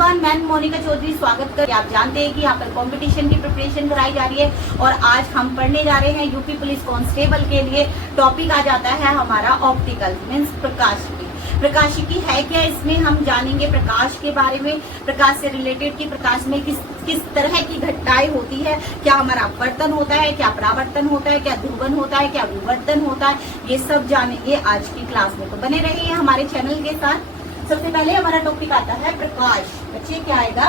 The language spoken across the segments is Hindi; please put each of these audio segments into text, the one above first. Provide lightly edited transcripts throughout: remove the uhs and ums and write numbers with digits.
एवरीवन, मैं मोनिका चौधरी स्वागत कर। आप जानते हैं कि यहाँ पर कंपटीशन की प्रिपरेशन कराई जा रही है और आज हम पढ़ने जा रहे हैं यूपी पुलिस कांस्टेबल के लिए। टॉपिक आ जाता है हमारा ऑप्टिकल मीन्स प्रकाशिकी। प्रकाशिकी है क्या, इसमें हम जानेंगे प्रकाश के बारे में, प्रकाश से रिलेटेड कि प्रकाश में किस तरह की घटनाएं होती है, क्या हमारा अपवर्तन होता है, क्या परावर्तन होता है, क्या ध्रुवन होता है, क्या विवर्तन होता है, ये सब जानेंगे आज की क्लास में। तो बने रहिए हमारे चैनल के साथ। सबसे पहले हमारा टॉपिक आता है प्रकाश। बच्चे क्या आएगा?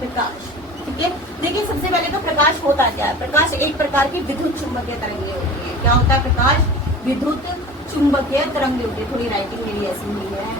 प्रकाश। ठीक है, देखिए सबसे पहले तो प्रकाश होता क्या है। प्रकाश एक प्रकार की विद्युत चुंबकीय तरंगें होती है। क्या होता है प्रकाश? विद्युत चुंबकीय तरंगें होती है। थोड़ी राइटिंग मेरी ऐसी हुई है,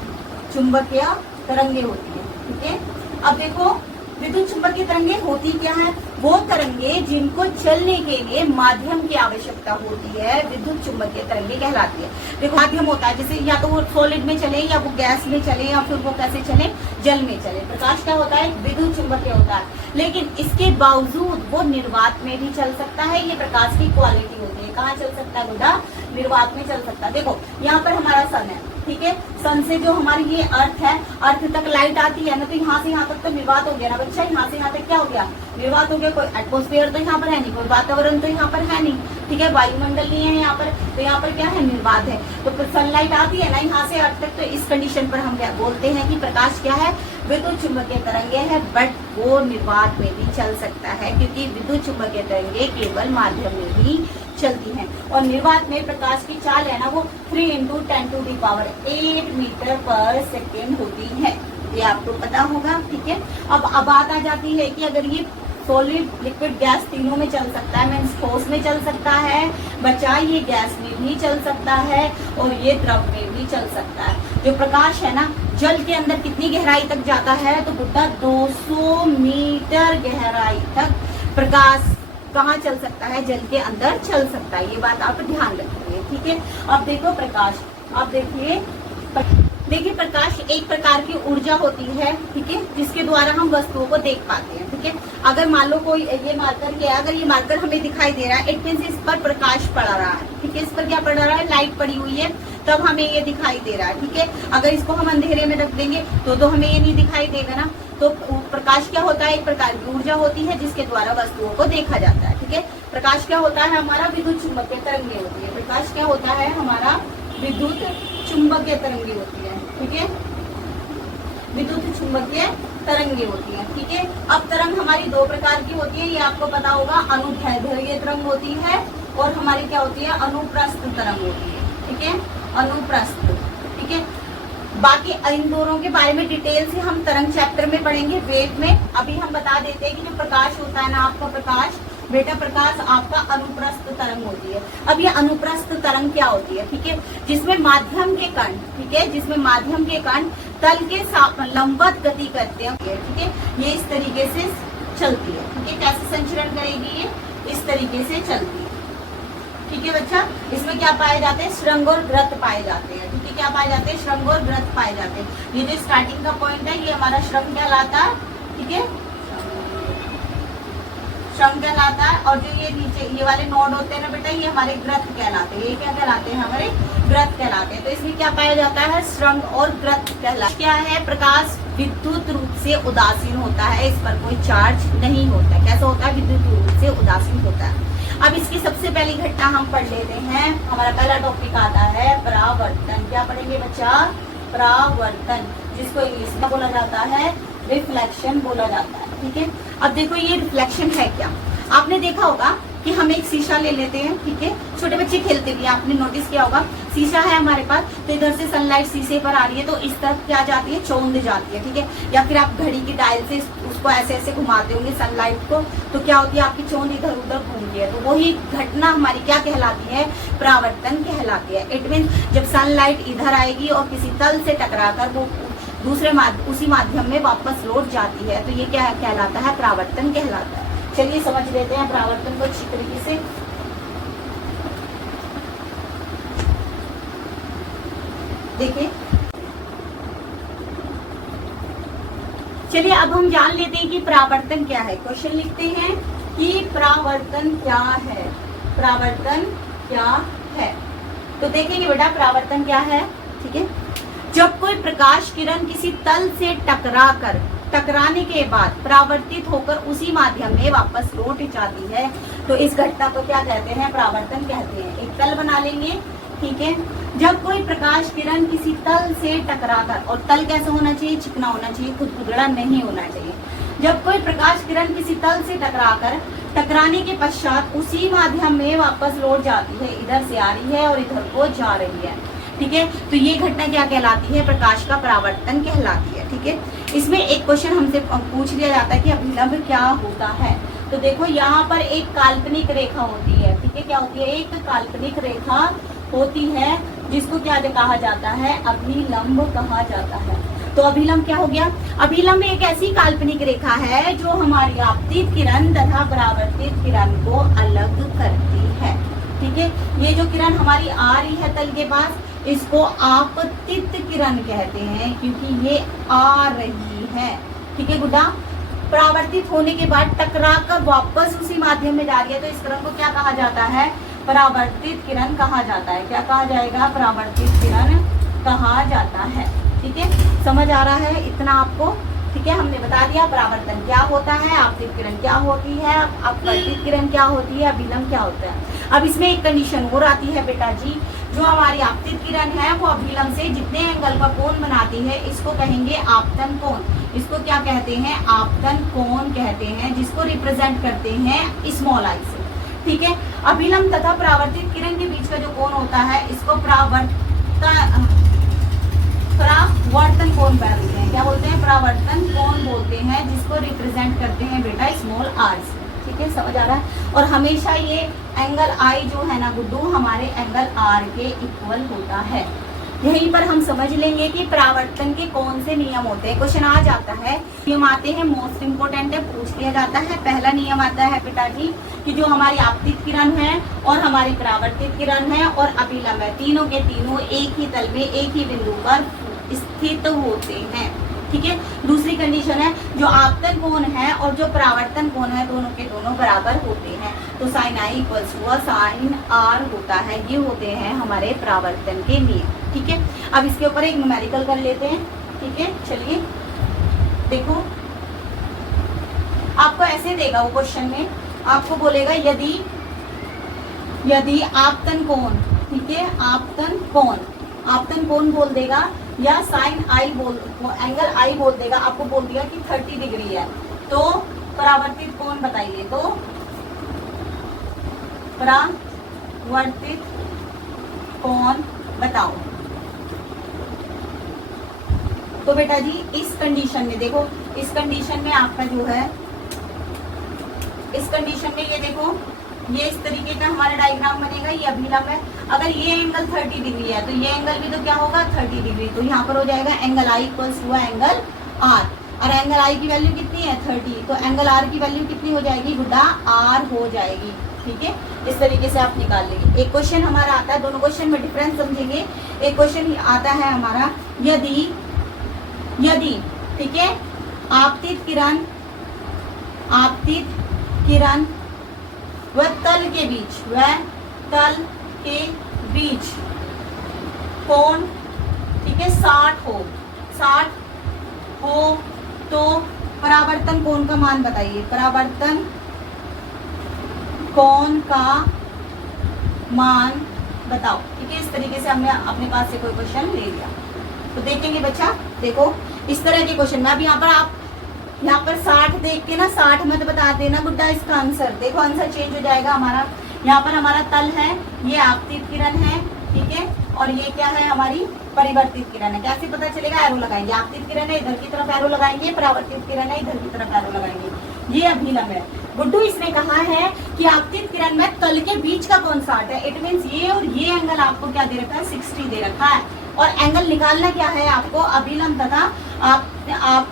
चुंबकीय तरंगें होती है। ठीक है, अब देखो विद्युत चुंबकीय तरंगें होती क्या है? वो तरंगें जिनको चलने के लिए माध्यम की आवश्यकता होती है, विद्युत चुंबकीय तरंगें कहलाती है। देखो माध्यम होता है, जैसे या तो वो सॉलिड में चले, या वो गैस में चले, या फिर वो कैसे चले, जल में चले। प्रकाश क्या होता है? विद्युत चुंबकीय होता है, लेकिन इसके बावजूद वो निर्वात में भी चल सकता है। ये प्रकाश की क्वालिटी होती है। कहाँ चल सकता है बेटा? निर्वात में चल सकता है। देखो यहाँ पर हमारा सन है, ठीक है, सन से जो हमारी ये अर्थ है, अर्थ तक लाइट आती है ना, तो यहाँ से यहाँ तक तो निर्वात हो गया ना बच्चा। यहाँ से यहाँ तक क्या हो गया? निर्वात हो गया। कोई एटमॉस्फेयर तो यहाँ पर है नहीं, कोई वातावरण तो यहाँ पर है नहीं, ठीक है, वायुमंडल नहीं है यहाँ पर, तो यहाँ पर क्या है? निर्वात है। तो सनलाइट आती है ना यहाँ से अर्थ तक, तो इस कंडीशन पर हम क्या बोलते हैं कि प्रकाश क्या है? विद्युत चुंबकीय तरंगे है, बट वो निर्वात में भी चल सकता है, क्योंकि विद्युत चुंबकीय तरंगे केवल माध्यम में ही चलती हैं। और निर्वात में प्रकाश की चाल है ना, वो 3 × 10⁸ मीटर पर सेकेंड होती है। ये आपको पता होगा। ठीक है, अब बात आ जाती है कि अगर ये सॉलिड, लिक्विड, गैस तीनों में चल सकता है, मीन्स ठोस में चल सकता है बच्चा, ये गैस में भी चल सकता है और ये द्रव में भी चल सकता है। जो प्रकाश है ना, जल के अंदर कितनी गहराई तक जाता है? तो बेटा 200 मीटर गहराई तक प्रकाश कहाँ चल सकता है? जल के अंदर चल सकता है। ये बात आप ध्यान रखिए। ठीक है, अब देखो प्रकाश, अब देखिए प्रकाश एक प्रकार की ऊर्जा होती है, ठीक है, जिसके द्वारा हम वस्तुओं को देख पाते हैं। ठीक है, अगर मान लो कोई ये मार्कर क्या है, अगर ये मार्कर हमें दिखाई दे रहा है, इट मीन्स इस पर प्रकाश पड़ रहा है। ठीक है, इस पर क्या पड़ रहा है? लाइट पड़ी हुई है, तब हमें ये दिखाई दे रहा है। ठीक है, अगर इसको हम अंधेरे में रख देंगे तो हमें ये नहीं दिखाई देगा ना। तो प्रकाश क्या होता है? एक प्रकार की ऊर्जा होती है जिसके द्वारा वस्तुओं को देखा जाता है। ठीक है, प्रकाश क्या होता है? हमारा विद्युत चुंबकीय तरंगे होती है। प्रकाश क्या होता है? हमारा विद्युत चुंबकीय तरंगे होती है। ठीक है, विद्युत चुंबकीय तरंगे होती है। ठीक है, अब तरंग हमारी दो प्रकार की होती है, ये आपको पता होगा। अनुदैर्ध्य तरंग होती है और हमारी क्या होती है? अनुप्रस्थ तरंग होती है। ठीक है, अनुप्रस्थ। ठीक है, बाकी इन दोनों के बारे में डिटेल से हम तरंग चैप्टर में पढ़ेंगे, वेव में। अभी हम बता देते हैं कि जो प्रकाश होता है ना आपका, प्रकाश बेटा, प्रकाश आपका अनुप्रस्थ तरंग होती है। अब ये अनुप्रस्थ तरंग क्या होती है? ठीक है, जिसमें माध्यम के कण, ठीक है, जिसमें माध्यम के कण तल के लंबवत गति करते हैं। ठीक है, ये इस तरीके से चलती है। ठीक है, कैसे संचरण करेगी? ये इस तरीके से चलती है। ठीक है बच्चा, इसमें क्या पाए जाते हैं? श्रृंग और ग्रत पाए जाते हैं। ठीक है, क्या पाए जाते हैं? श्रृंग और ग्रत पाए जाते हैं। ये जो स्टार्टिंग का पॉइंट है, ये हमारा श्रृंग कहलाता है। ठीक है, श्रृंग कहलाता है, और जो ये नीचे ये वाले नोड होते हैं ना बेटा, ये हमारे ग्रत कहलाते हैं। ये क्या कहलाते हैं? हमारे ग्रत कहलाते हैं। तो इसमें क्या पाया जाता है? श्रृंग और ग्रत कहलाता है। क्या है? प्रकाश विद्युत रूप से उदासीन होता है, इस पर कोई चार्ज नहीं होता है। कैसा होता है? विद्युत रूप से उदासीन होता है। अब इसकी सबसे पहली घटना हम पढ़ लेते हैं। हमारा पहला टॉपिक आता है परावर्तन। क्या पढ़ेंगे बच्चा? परावर्तन, जिसको इंग्लिश में बोला जाता है रिफ्लेक्शन बोला जाता है। ठीक है, अब देखो ये रिफ्लेक्शन है क्या? आपने देखा होगा कि हम एक शीशा ले लेते हैं। ठीक है, छोटे बच्चे खेलते भी, आपने नोटिस किया होगा। शीशा है हमारे पास, तो इधर से सनलाइट शीशे पर आ रही है, तो इस तरफ क्या जाती है? चौंध जाती है। ठीक है, या फिर आप घड़ी की डायल से उसको ऐसे ऐसे घुमाते होंगे सनलाइट को, तो क्या होती है? आपकी चौंध इधर उधर घूमती है। तो वही घटना हमारी क्या कहलाती है? परावर्तन कहलाती है। इट मीन जब सनलाइट इधर आएगी और किसी तल से टकराकर वो उसी माध्यम में वापस लौट जाती है, तो ये क्या कहलाता है? परावर्तन कहलाता है। चलिए समझ लेते हैं परावर्तन को अच्छी तरीके से। देखिए, चलिए अब हम जान लेते हैं कि परावर्तन क्या है। क्वेश्चन लिखते हैं कि परावर्तन क्या है? परावर्तन क्या है? तो देखेंगे बेटा परावर्तन क्या है। ठीक है, जब कोई प्रकाश किरण किसी तल से टकराकर टकराने के बाद परावर्तित होकर उसी माध्यम में वापस लौट जाती है, तो इस घटना को क्या कहते हैं? परावर्तन कहते हैं। एक तल बना लेंगे, ठीक है। जब कोई प्रकाश किरण किसी तल से टकराकर, और तल कैसा होना चाहिए? चिकना होना चाहिए, खुदखुदड़ा नहीं होना चाहिए। जब कोई प्रकाश किरण किसी तल से टकराकर टकराने के पश्चात उसी माध्यम में वापस लौट जाती है, इधर से आ रही है और इधर को जा रही है, ठीक है, तो ये घटना क्या कहलाती है? प्रकाश का परावर्तन कहलाती है, ठीक है। इसमें एक क्वेश्चन हमसे पूछ लिया जाता है कि अभिलंब क्या होता है। तो देखो यहाँ पर एक काल्पनिक रेखा होती है, ठीक है, क्या होती है? एक काल्पनिक रेखा होती है जिसको क्या कहा जाता है? अभिलंब कहा जाता है। तो अभिलंब क्या हो गया? अभिलंब एक ऐसी काल्पनिक रेखा है जो हमारी आपतित किरण तथा परावर्तित किरण को अलग करती है, ठीक है। ये जो किरण हमारी आ रही है तल के पास, इसको आपतित किरण कहते हैं क्योंकि ये आ रही है, ठीक है गुड्डा। परावर्तित होने के बाद टकरा कर वापस उसी माध्यम में जा रही है, तो इस किरण को क्या कहा जाता है? परावर्तित किरण कहा जाता है। क्या कहा जाएगा? परावर्तित किरण कहा जाता है, ठीक है। समझ आ रहा है इतना आपको? ठीक है, हमने बता दिया परावर्तन क्या होता है, आपतित किरण क्या होती है, अपवर्तित किरण क्या होती है, अभिलंब क्या होता है। अब इसमें एक कंडीशन और आती है बेटा जी, जो हमारी आपतित किरण है वो अभिलंब से जितने एंगल का कोण बनाती है, इसको कहेंगे आपतन कोण। इसको क्या कहते हैं? आपतन कोण कहते हैं, जिसको रिप्रेजेंट करते हैं स्मॉल आई से, ठीक है। अभिलंब तथा परावर्तित किरण के बीच का जो कोण होता है, इसको परावर्तन कोण बोलते हैं। क्या बोलते हैं? परावर्तन कोण बोलते हैं, जिसको रिप्रेजेंट करते हैं बेटा स्मॉल आर से, ठीक है, समझ आ रहा है। और हमेशा ये एंगल आई जो है ना गुड्डू, हमारे एंगल आर के इक्वल होता है। यहीं पर हम समझ लेंगे कि परावर्तन के कौन से नियम होते हैं। क्वेश्चन आ जाता है, नियम आते हैं, मोस्ट इम्पोर्टेंट है, पूछ लिया जाता है। पहला नियम आता है पिताजी कि जो हमारी आपतित किरण है और हमारी परावर्तित किरण है और अभिलंब है, तीनों के तीनों एक ही तल में एक ही बिंदु पर स्थित होते हैं, ठीक है। दूसरी कंडीशन है, जो आपतन कोण है और जो परावर्तन कोण है, दोनों के दोनों बराबर होते हैं। तो sine i equals to sine r होता है। ये होते हैं हमारे परावर्तन के नियम, ठीक है। अब इसके ऊपर एक न्यूमेरिकल कर लेते हैं, ठीक है। चलिए देखो, आपको ऐसे देगा वो क्वेश्चन में, आपको बोलेगा यदि आपतन कोण, ठीक है, आपतन कोण बोल देगा या साइन आई एंगल आई बोल देगा, आपको बोल दिया कि 30 डिग्री है, तो परावर्तित कोण बताइए। तो परावर्तित कोण बताओ। तो बेटा जी इस कंडीशन में देखो, इस कंडीशन में आपका जो है, इस कंडीशन में ये देखो, ये इस तरीके का हमारा डायग्राम बनेगा। ये अभिलंब है, अगर ये एंगल 30 डिग्री है तो ये एंगल भी तो क्या होगा? 30 डिग्री। तो यहाँ पर हो जाएगा angle i equals to angle r, और एंगल आई की वैल्यू कितनी है? 30। तो एंगल आर की वैल्यू कितनी हो जाएगी गुड्डा? आर हो जाएगी, ठीक है। इस तरीके से आप निकाल लेंगे। एक क्वेश्चन हमारा आता है, दोनों क्वेश्चन में डिफरेंस समझेंगे। एक क्वेश्चन आता है हमारा, यदि ठीक है, आपतित किरण व तल के बीच कोण, ठीक है, 60 हो तो परावर्तन कोण का मान बताइए। परावर्तन कोण का मान बताओ, ठीक है। इस तरीके से हमने अपने पास से कोई क्वेश्चन ले लिया, तो देखेंगे बच्चा, देखो इस तरह के क्वेश्चन में अब यहाँ पर 60 देख के ना 60 मत बता देना गुड्डा इसका आंसर। देखो आंसर चेंज हो जाएगा हमारा। यहाँ पर हमारा तल है, ये आपतित किरण है, ठीक है, और ये क्या है? हमारी परिवर्तित किरण है। कैसे पता चलेगा? एरो लगाएंगे। आपतित किरण है, इधर की तरफ एरो लगाएंगे, परावर्तित किरण है, इधर की तरफ एरो लगाएंगे। ये अभिलंब है गुड्डू। इसने कहा है कि आपतित किरण में तल के बीच का कोण 60 है। इट मीन्स ये और ये एंगल आपको क्या दे रखा है? 60 दे रखा है। और एंगल निकालना क्या है आपको? अभिलंब तथा आप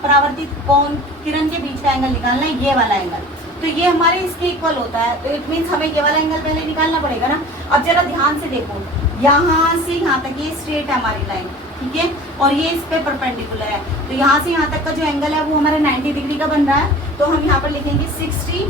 परावर्तित कोण किरण के बीच का एंगल निकालना है, ये वाला एंगल। तो ये हमारे इसके इक्वल होता है, तो इट मीन्स हमें ये वाला एंगल पहले निकालना पड़ेगा ना। अब जरा ध्यान से देखो, यहाँ से यहाँ तक ये स्ट्रेट है हमारी लाइन, ठीक है, और ये इस पे परपेंडिकुलर है। तो यहाँ से यहाँ तक का जो एंगल है वो हमारा 90 डिग्री का बन रहा है। तो हम यहाँ पर लिखेंगे 60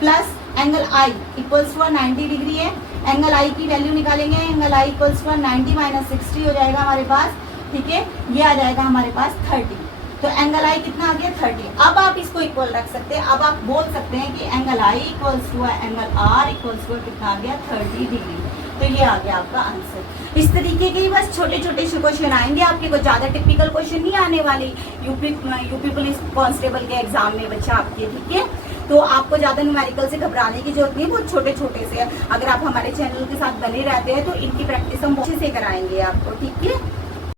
plus angle i equals to 90 degree है। एंगल आई की वैल्यू निकालेंगे, angle i equals to 90 minus 60 हो जाएगा हमारे पास, ठीक है। ये आ जाएगा हमारे पास 30, तो एंगल आई कितना आ गया 30। अब आप इसको इक्वल रख सकते हैं। अब आप बोल सकते हैं कि angle i equals to angle r equals to कितना आ गया 30 डिग्री। तो ये आ गया आपका आंसर। इस तरीके के बस छोटे छोटे से क्वेश्चन आएंगे आपके, को ज्यादा टिपिकल क्वेश्चन नहीं आने वाले यूपी पुलिस कांस्टेबल के एग्जाम में बच्चा आपके, ठीक है। तो आपको ज्यादा न्यूमेरिकल से घबराने की जरूरत नहीं, बहुत छोटे छोटे से अगर आप हमारे चैनल के साथ बने रहते हैं तो इनकी प्रैक्टिस हम अच्छे से कराएंगे आपको, ठीक है।